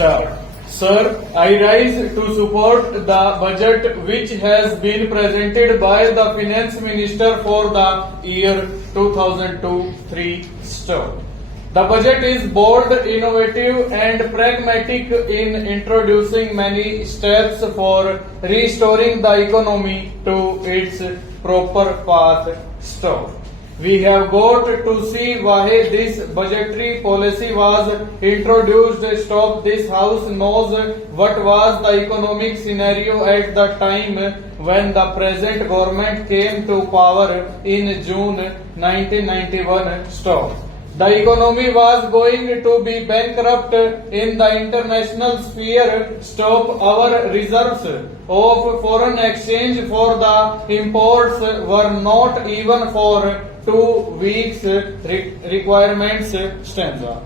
Start. Sir, I rise to support the budget which has been presented by the Finance Minister for the year 2002-3 Stop. The budget is bold, innovative and pragmatic in introducing many steps for restoring the economy to its proper path. Stop. We have got to see why this budgetary policy was introduced. Stop. This house knows what was the economic scenario at the time when the present government came to power in June 1991. Stop. The economy was going to be bankrupt in the international sphere. Stop. Our reserves of foreign exchange for the imports were not even for 2 weeks requirements. Stanza.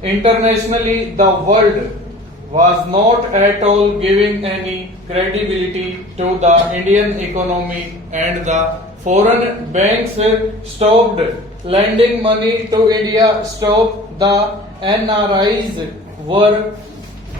Internationally, the world was not at all giving any credibility to the Indian economy, and the foreign banks stopped lending money to India. Stop. The NRIs were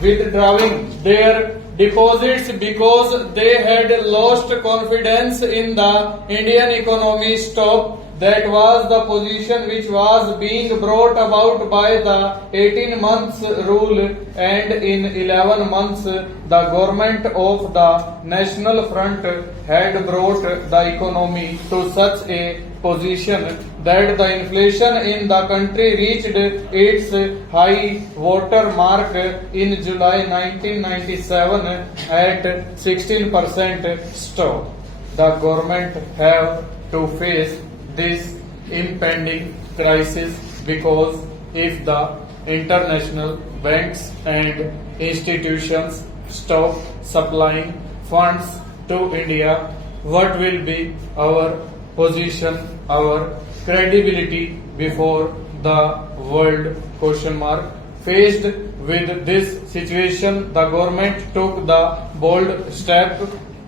withdrawing their deposits because they had lost confidence in the Indian economy. Stop. That was the position which was being brought about by the 18 months rule, and in 11 months the government of the National Front had brought the economy to such a position that the inflation in the country reached its high water mark in July 1997 at 16%. Stop. The government have to face this impending crisis because if the international banks and institutions stop supplying funds to India, what will be our position, our credibility before the world? Question mark. Faced with this situation, the government took the bold step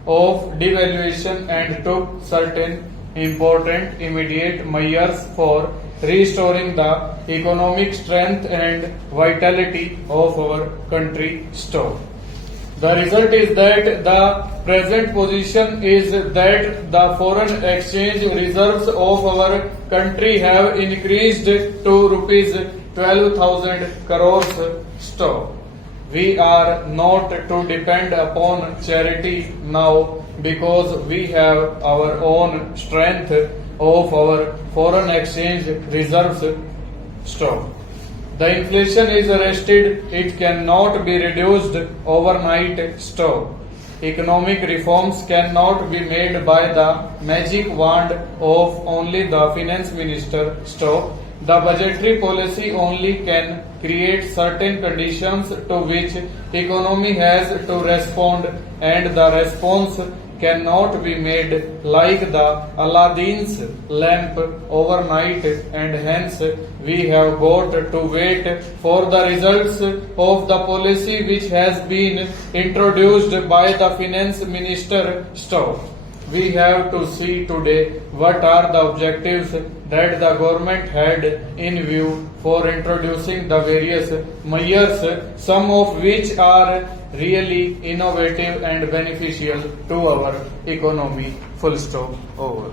of devaluation and took certain important immediate measures for restoring the economic strength and vitality of our country. Stop. The result is that the present position is that the foreign exchange reserves of our country have increased to rupees 12,000 crores. Stop. We are not to depend upon charity now because we have our own strength of our foreign exchange reserves. Stop. The inflation is arrested, it cannot be reduced overnight. Stop. Economic reforms cannot be made by the magic wand of only the finance minister. Stop. The budgetary policy only can create certain conditions to which economy has to respond, and the response cannot be made like the Aladdin's lamp overnight, and hence we have got to wait for the results of the policy which has been introduced by the finance minister. Stop. We have to see today what are the objectives that the government had in view for introducing the various measures, some of which are really innovative and beneficial to our economy. Full stop. Over.